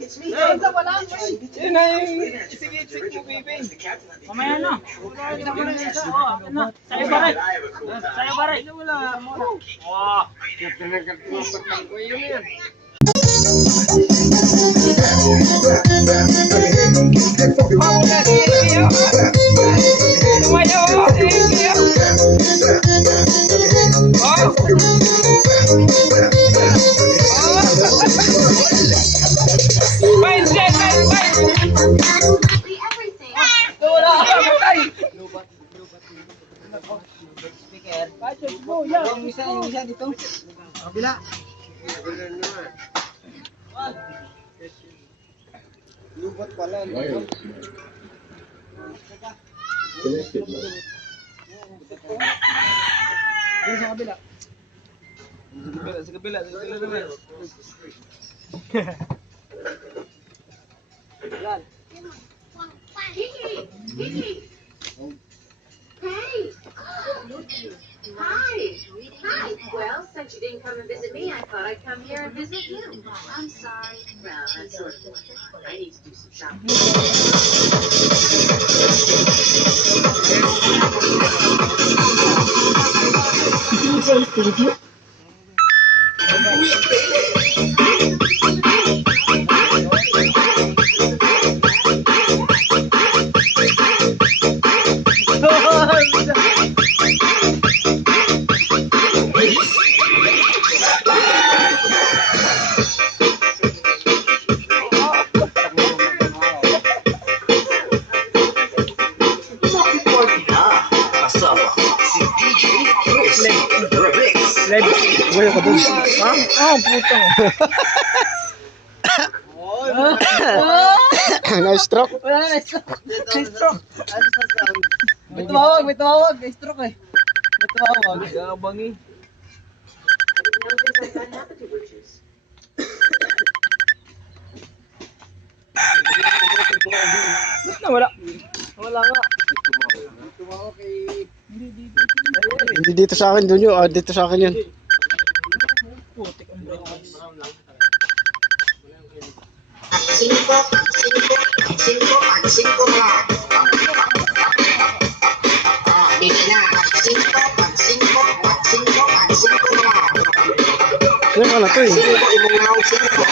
Yun na yung isig-isig mo, baby. Mamaya na. Sa'yo baray. Sa'yo baray. Wow. Yung isa dito. Kabila. Lubat pala. Sa kabila. Sa kabila naman. Yan. Hey! Hi! Hi! Well, since you didn't come and visit me, I thought I'd come here and visit you. I'm sorry. Well, that's sort of what I need to do some shopping. DJ Studio. Wala ka dun. Ha? Ah, puta. Na-stroke? Wala na, na-stroke. Na-stroke. May tumawag. Na-stroke eh. May tumawag. I Gabangi. didn't know this had gotten happened to witches. Ba't na wala? Wala nga. Tumawag kay... Hindi dito sa akin dun yun. Dito sa akin yun. Cinco na. Hindi na. Cinco na. Sino ka na to eh? Cinco, imungaw, cinco.